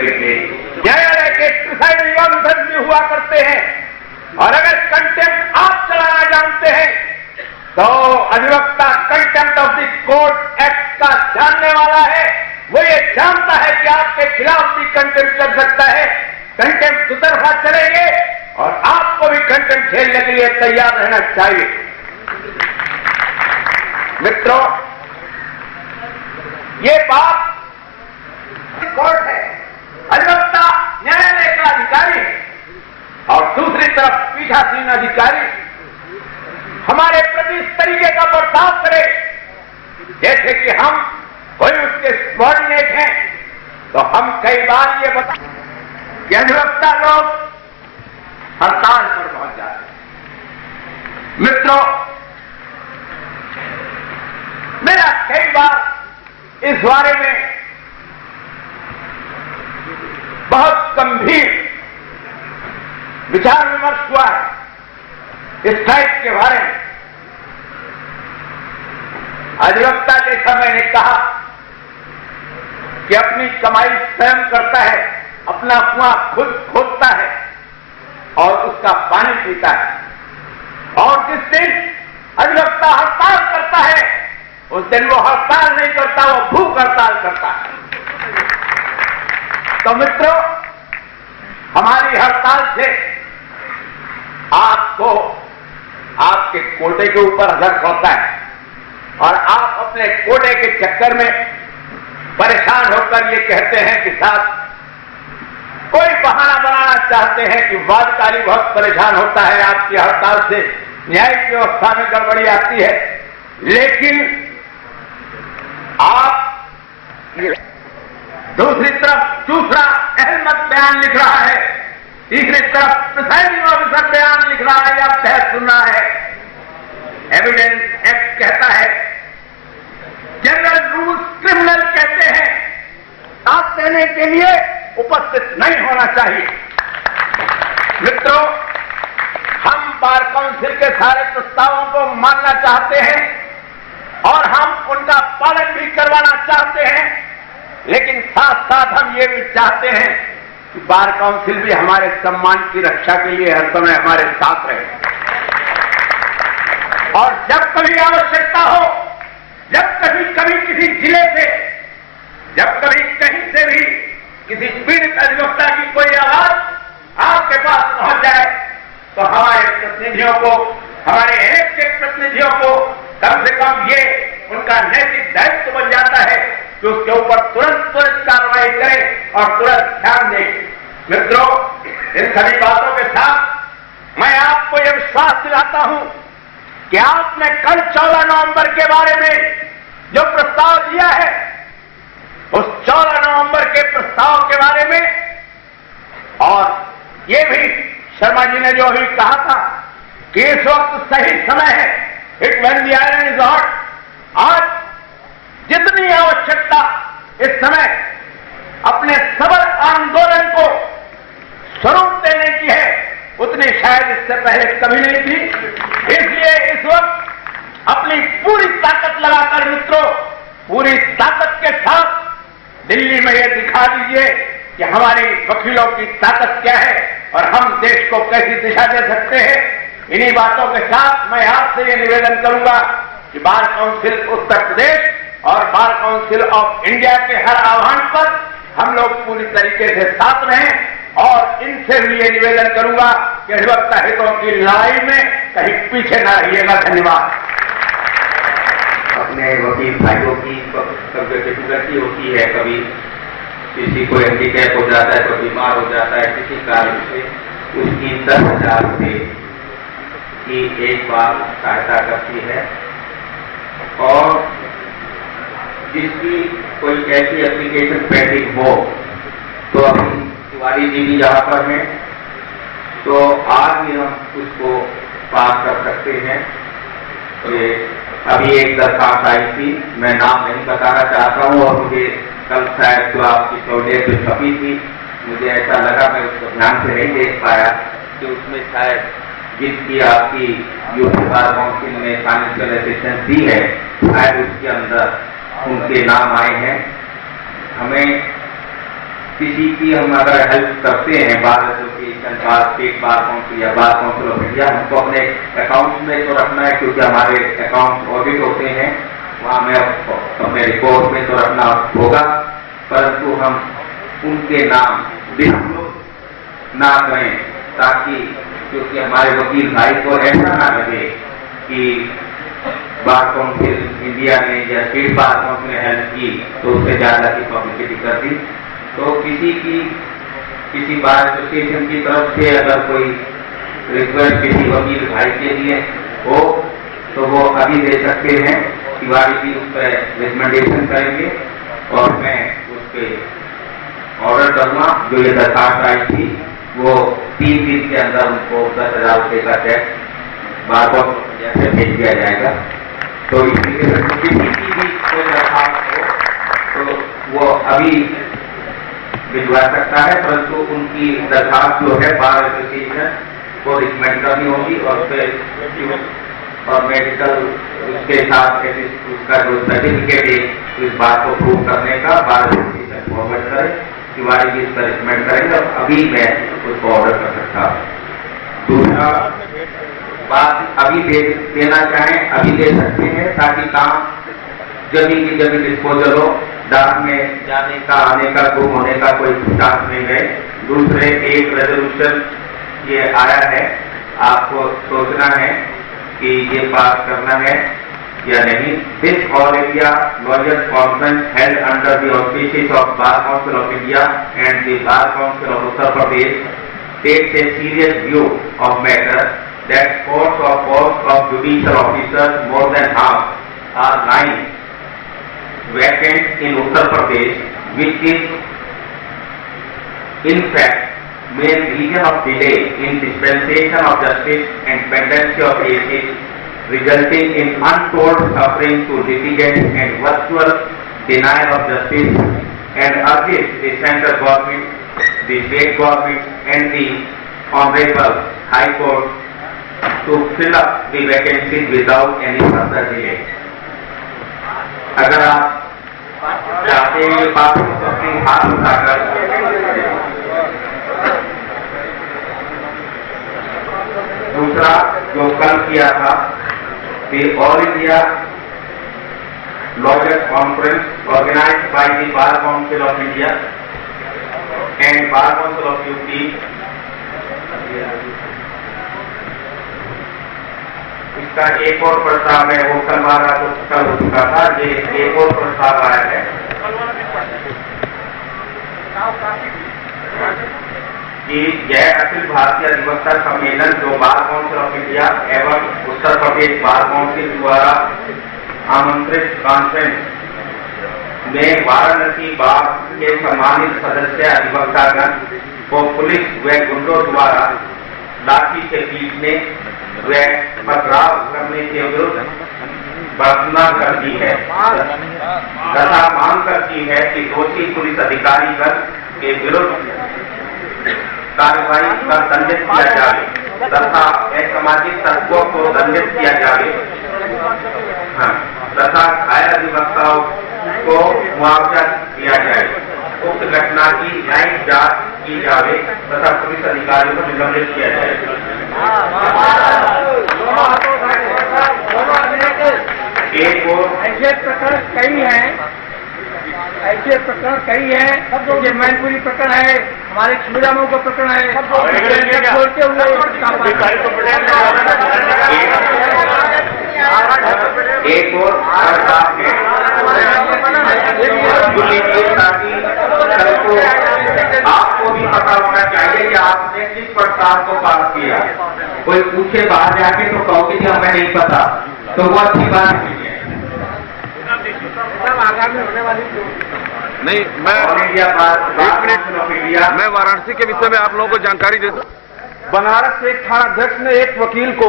Certificate. न्यायालय के presiding officer भी हुआ करते हैं, और अगर कंटेम्प्ट आप चलाना जानते हैं तो अधिवक्ता contempt of the court act का जानने वाला है, वो ये जानता है कि आपके खिलाफ भी कंटेम्प्ट चल सकता है। कंटेम्प्ट दुतरफा चलेंगे और आपको भी कंटेम्प्ट झेलने के लिए तैयार रहना चाहिए। मित्रों, ये बात कोर्ट है, अधिवक्ता न्यायालय का अधिकारी है, और दूसरी तरफ पीठासीन अधिकारी हमारे प्रति इस तरीके का बर्ताव करे जैसे कि हम कोई उसके सबॉर्डिनेट हैं। तो हम कई बार ये बता कि अधिवक्ता लोग हड़ताल पर पहुंच जाते हैं। मित्रों, मेरा कई बार इस बारे में बहुत गंभीर विचार विमर्श हुआ है इस टाइप के बारे में। अधिवक्ता जैसा मैंने कहा कि अपनी कमाई स्वयं करता है, अपना कुआं खुद खोदता है और उसका पानी पीता है, और जिस दिन अधिवक्ता हड़ताल करता है उस दिन वो हड़ताल नहीं करता, वो भूख हड़ताल करता है। तो मित्रों, हमारी हड़ताल से आपको आपके कोटे के ऊपर असर पड़ता है, और आप अपने कोटे के चक्कर में परेशान होकर ये कहते हैं कि साहब, कोई बहाना बनाना चाहते हैं कि वादकारी बहुत परेशान होता है आपकी हड़ताल से, न्यायिक व्यवस्था में गड़बड़ी आती है। लेकिन आप दूसरी तरफ दूसरा अहमद बयान लिख रहा है, तीसरी तरफ प्रिसाइडिंग ऑफिसर बयान लिख रहा है या बहस सुन रहा है। एविडेंस एक्ट कहता है, जनरल रूल्स क्रिमिनल कहते हैं साथ देने के लिए उपस्थित नहीं होना चाहिए। मित्रों, हम बार काउंसिल के सारे प्रस्तावों को मानना चाहते हैं और हम उनका पालन भी करवाना चाहते हैं, लेकिन साथ साथ हम ये भी चाहते हैं कि बार काउंसिल भी हमारे सम्मान की रक्षा के लिए हर समय हमारे साथ रहे, और जब कभी आवश्यकता हो, जब कभी किसी जिले से, जब कभी कहीं से भी किसी पीड़ित अधिवक्ता की कोई आवाज आपके पास पहुंच जाए तो हमारे प्रतिनिधियों को, हमारे इलेक्टेड प्रतिनिधियों को कम से कम ये उनका नैतिक दायित्व बन जाता है कि उसके ऊपर तुरंत कार्रवाई करें और तुरंत ध्यान दें। मित्रों, इन सभी बातों के साथ मैं आपको यह विश्वास दिलाता हूं कि आपने कल 14 नवंबर के बारे में जो प्रस्ताव दिया है, उस 14 नवंबर के प्रस्ताव के बारे में, और ये भी शर्मा जी ने जो अभी कहा था कि इस वक्त सही समय है, it when the iron is hot. आज जितनी आवश्यकता इस समय अपने सबल आंदोलन को स्वरूप देने की है, उतनी शायद इससे पहले कभी नहीं थी। इसलिए इस वक्त अपनी पूरी ताकत लगाकर मित्रों, पूरी ताकत के साथ दिल्ली में यह दिखा दीजिए कि हमारी वकीलों की ताकत क्या है और हम देश को कैसी दिशा दे सकते हैं। इन्हीं बातों के साथ मैं आपसे ये निवेदन करूंगा कि बार काउंसिल उत्तर प्रदेश और बार काउंसिल ऑफ इंडिया के हर आह्वान पर हम लोग पूरी तरीके से साथ रहें, और इनसे भी ये निवेदन करूंगा कि अधिवक्ता हितों की लड़ाई में कहीं पीछे न रहिएगा। धन्यवाद। अपने वकील भाइयों की कभी डिफिकल्टी होती है, कभी किसी को हैंडीकैप हो जाता है, कोई बीमार हो जाता है किसी कारण से, उसकी 10,000 से की एक बार सहायता करती है। और जिसकी कोई ऐसी एप्लीकेशन पेंडिंग हो, तो अभी तिवारी जी भी यहाँ पर हैं, तो आज भी हम उसको पास कर सकते हैं। ये अभी एक दरखास्त आई थी, मैं नाम नहीं बताना चाहता हूँ, और मुझे कल शायद जो आपकी सहूलियत जो छपी थी, मुझे ऐसा लगा, मैं उसको ध्यान से नहीं देख पाया कि उसमें शायद जिसकी आपकी यूपी बार काउंसिल ने फाइनेंशियल असिस्टेंस दी है, शायद उसके अंदर उनके नाम आए हैं। हमें किसी की हम अगर हेल्प करते हैं bar association, state bar council या बार काउंसिल ऑफ इंडिया, हमको अपने अकाउंट में तो रखना है क्योंकि हमारे अकाउंट ऑडिट होते हैं, वहाँ में अपने रिपोर्ट में तो रखना होगा, परंतु हम उनके नाम डिस्क्लोज ना करें ताकि, क्योंकि हमारे वकील भाई को ऐसा ना लगे कि बार काउंसिल इंडिया ने या स्टेट बार काउंसिल ने हेल्प की तो उससे ज्यादा की पब्लिसिटी कर दी। तो किसी बार एसोसिएशन की तरफ से अगर कोई रिक्वेस्ट किसी वकील भाई के लिए हो तो वो अभी दे सकते हैं, तिवारी जी उस पर रिकमेंडेशन करेंगे और मैं उस पर ऑर्डर करूंगा। जो ये दरखास्त आई थी वो 3 दिन के अंदर उनको 10,000 रुपये का चेक बार बार जैसे भेज दिया जाएगा। तो किसी की भी कोई दरखास्त हो तो वो अभी भिजवा सकता है, परंतु उनकी दरखास्त जो है बार एसोसिएशन को रिकमेंड करनी होगी और फिर और मेडिकल उसके साथ उसका जो सर्टिफिकेट है इस बात को प्रूव करने का बार एसोसिएशन फॉरवर्ड करे, तिवारी जी इसका रिकमेंड करेंगे और अभी मैं उसको ऑर्डर कर सकता हूँ। दूसरा बात अभी देना चाहें अभी दे सकते हैं ताकि काम जमीन की जमीन डिस्पोजल हो, डाक में जाने का आने का गुम होने का कोई चांस नहीं है। दूसरे एक रेजोल्यूशन ये आया है, आपको सोचना है कि ये पास करना है या नहीं। This all India lawyers conference held under the auspicious of bar council of India and the bar council of Uttar Pradesh takes a serious view of matter that posts of judicial officers more than half are lying vacant in Uttar Pradesh, which is in fact main reason of delay in dispensation of justice and pendency of cases, resulting in untold suffering to litigants and virtual denial of justice, and urges the central government, the state government and the Honorable High Court to fill up the vacancies without any further delay. अगर आप चाहते हैं बात को अपनी हाथ उठाकर दूसरा जो कल किया था the All India Lawyers Conference organized by the Bar Council of India and Bar Council of UP, इसका एक और प्रस्ताव है, वो कल हो चुका था, ये एक और प्रस्ताव आया है कि यह अखिल भारतीय अधिवक्ता सम्मेलन जो बार काउंसिल ऑफ इंडिया एवं उत्तर प्रदेश बार काउंसिल द्वारा आमंत्रित कॉन्फ्रेंस में वाराणसी बार के सम्मानित सदस्य अधिवक्तागण को पुलिस व गुंडों द्वारा लाठी से पीटने व पथराव करने के विरुद्ध प्रार्थना करती है तथा मांग करती है कि दोषी पुलिस अधिकारीगण के विरुद्ध कार्रवाई कर दंडित किया जाए तथा असामाजिक तत्वों को दंडित किया जाए तथा घायल अधिवक्ताओं को मुआवजा दिया जाए। उक्त घटना की न्यायिक जांच की जाए तथा पुलिस अधिकारियों को निलंबित किया जाए। एक और ऐसे प्रकरण कई हैं, ये मैनपुरी प्रकरण है, हमारे खीरामऊ का प्रकरण है, छोड़ते हुए एक और आपको भी पता होना चाहिए कि आपने किस प्रस्ताव को पास किया। कोई पूछे बाहर जाके तो कहोगे कि हमें नहीं पता, तो वो अच्छी बात नहीं है। आगामी होने वाली नहीं, मैं वाराणसी के विषय में आप लोगों को जानकारी दे दूं। बनारस के एक थानाध्यक्ष ने एक वकील को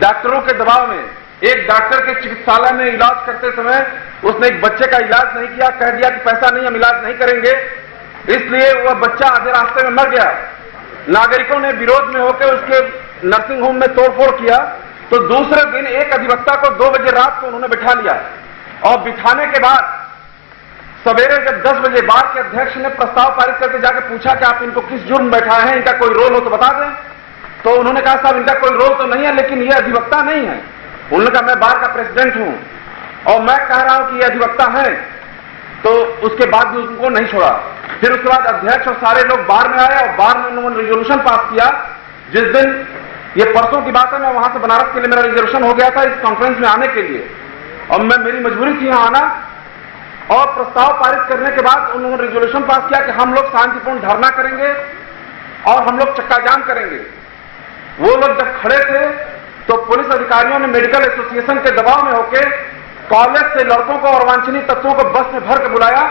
डॉक्टरों के दबाव में एक डॉक्टर के चिकित्सालय में इलाज करते समय उसने एक बच्चे का इलाज नहीं किया, कह दिया कि पैसा नहीं, हम इलाज नहीं करेंगे, इसलिए वह बच्चा आधे रास्ते में मर गया। नागरिकों ने विरोध में होकर उसके नर्सिंग होम में तोड़फोड़ किया, तो दूसरे दिन एक अधिवक्ता को 2 बजे रात को उन्होंने बिठा लिया और बिठाने के बाद सवेरे जब 10 बजे बार के अध्यक्ष ने प्रस्ताव पारित करके जाके पूछा कि आप इनको किस जुर्म बैठाए हैं, इनका कोई रोल हो तो बता दें, तो उन्होंने कहा साहब इनका कोई रोल तो नहीं है, लेकिन ये अधिवक्ता नहीं है। उन्होंने कहा मैं बार का प्रेसिडेंट हूं और मैं कह रहा हूं कि ये अधिवक्ता है, तो उसके बाद भी उनको नहीं छोड़ा। फिर उसके बाद अध्यक्ष और सारे लोग बार में आए और बार में उन्होंने रिजोल्यूशन पास किया। जिस दिन, ये परसों की बात है, मैं वहां से बनारस के लिए मेरा रिजर्वेशन हो गया था इस कॉन्फ्रेंस में आने के लिए, और मेरी मजबूरी थी यहां आना। और प्रस्ताव पारित करने के बाद उन्होंने रिजोल्यूशन पास किया कि हम लोग शांतिपूर्ण धरना करेंगे और हम लोग चक्का जाम करेंगे। वो लोग जब खड़े थे तो पुलिस अधिकारियों ने मेडिकल एसोसिएशन के दबाव में होकर कॉलेज से लड़कों को और वांछनीय तत्वों को बस में भर के बुलाया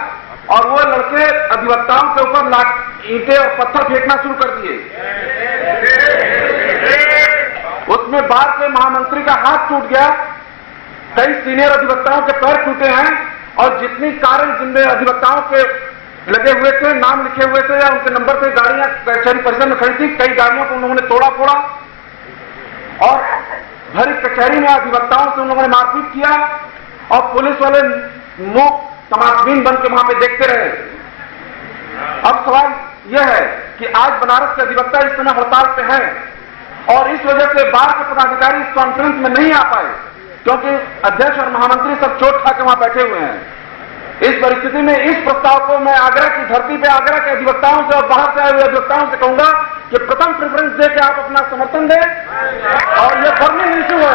और वो लड़के अधिवक्ताओं के ऊपर ईंटें और पत्थर फेंकना शुरू कर दिए। उसमें बार के महामंत्री का हाथ टूट गया, कई सीनियर अधिवक्ताओं के पैर टूटे हैं, और जितनी कारें जिनमें अधिवक्ताओं के लगे हुए थे, नाम लिखे हुए थे या उनके नंबर से गाड़ियां कचहरी परिसर में खड़ी थी, कई गाड़ियों को उन्होंने तोड़ा फोड़ा और भरी कचहरी में अधिवक्ताओं से उन्होंने मारपीट किया और पुलिस वाले मुंह तमाशबीन बन के वहां पे देखते रहे। अब सवाल यह है कि आज बनारस के अधिवक्ता इस समय हड़ताल पे हैं और इस वजह से बार के पदाधिकारी इस कॉन्फ्रेंस में नहीं आ पाए, क्योंकि अध्यक्ष और महामंत्री सब चोट खा के वहां बैठे हुए हैं। इस परिस्थिति में इस प्रस्ताव को मैं आगरा की धरती पे आगरा के अधिवक्ताओं से और बाहर से आए हुए अधिवक्ताओं से कहूंगा कि प्रथम प्रेफरेंस दे के आप अपना समर्थन दें और ये बर्निंग इश्यू है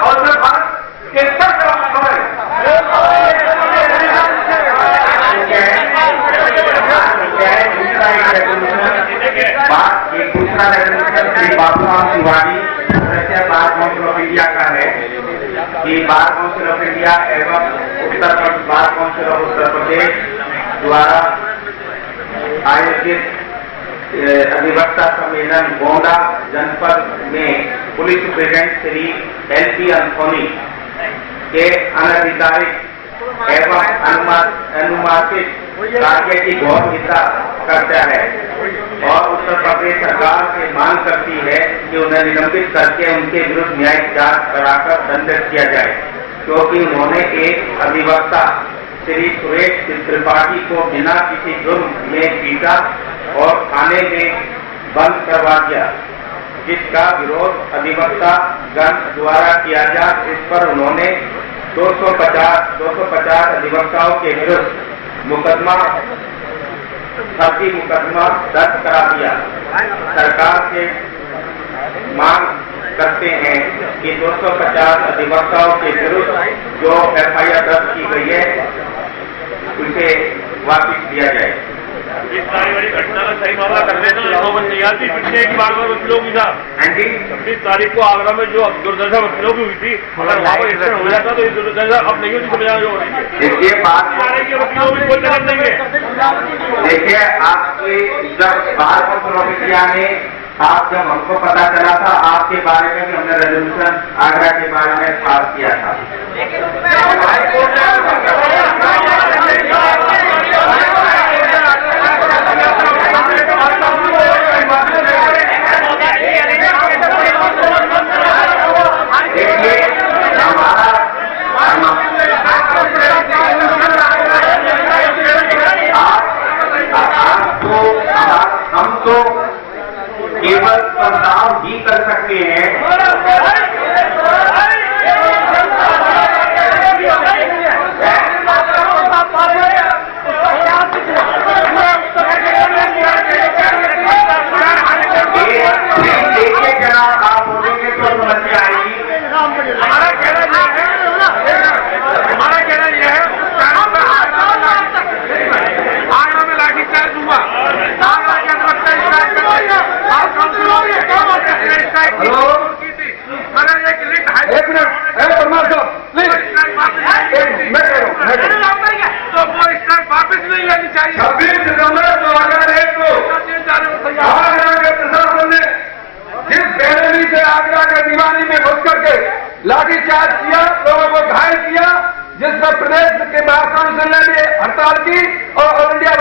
और जो भारत के स्तर पर दूसरा resolution Shri Baburam Tiwari bar council of India का है कि बार काउंसिल ऑफ इंडिया एवं bar council of Uttar Pradesh द्वारा आयोजित अधिवक्ता सम्मेलन गोंडा जनपद में पुलिस सुप्रीडेंट श्री एल.पी. अंथोनी के अनधिकारिक एवं अनुमानित कार्य की घोर निंदा करता है और उत्तर प्रदेश सरकार से मांग करती है कि उन्हें निलंबित करके उनके विरुद्ध न्यायिक जांच कराकर दंडित किया जाए, क्योंकि उन्होंने एक अधिवक्ता श्री सुरेश त्रिपाठी को बिना किसी जुर्म में पीटा और थाने में बंद करवा दिया, जिसका विरोध अधिवक्ता गण द्वारा किया जाए। इस पर उन्होंने 250 अधिवक्ताओं के विरुद्ध फर्जी मुकदमा दर्ज करा दिया। सरकार से मांग करते हैं कि 250 अधिवक्ताओं के विरुद्ध जो FIR दर्ज की गई है उसे वापस दिया जाए। इस सारी बड़ी घटना का सही मामला करने तो नौबत नहीं आती, पिछले की बार वकीलों की था 26 तारीख को आगरा में जो दुर्दशा वकीलों की हुई थी, अगर वहाँ पर एक्सीडेंट हो जाता तो ये दुर्दशा अब नहीं होती, समझा जो हो रही है। देखिए बात वकीलों की कोई जगह नहीं है। देखिए आपके जब बार काउंसिल ऑफ इंडिया ने जब हमको पता चला था आपके बारे में कि हमने रेजोल्यूशन आगरा के बारे में पास किया था, हम तो केवल प्रस्ताव ही कर सकते हैं। देखिए जरा आप बोलेंगे तो समझ में आएगी। हमारा कहना यह है आगरा में लाठीचार्ज हुआ, मगर एक लिस्ट है। एक मिनट परमार साहब तो वो स्ट्राइक वापस नहीं लेनी चाहिए। 26 दिसंबर 2001 को आगरा के प्रशासन ने जिस बेरहमी से आगरा के दीवानी में घुस करके लाठीचार्ज किया, लोगों को घायल किया, जिस पर प्रदेश के बार काउंसिल ने भी हड़ताल की और ऑल इंडिया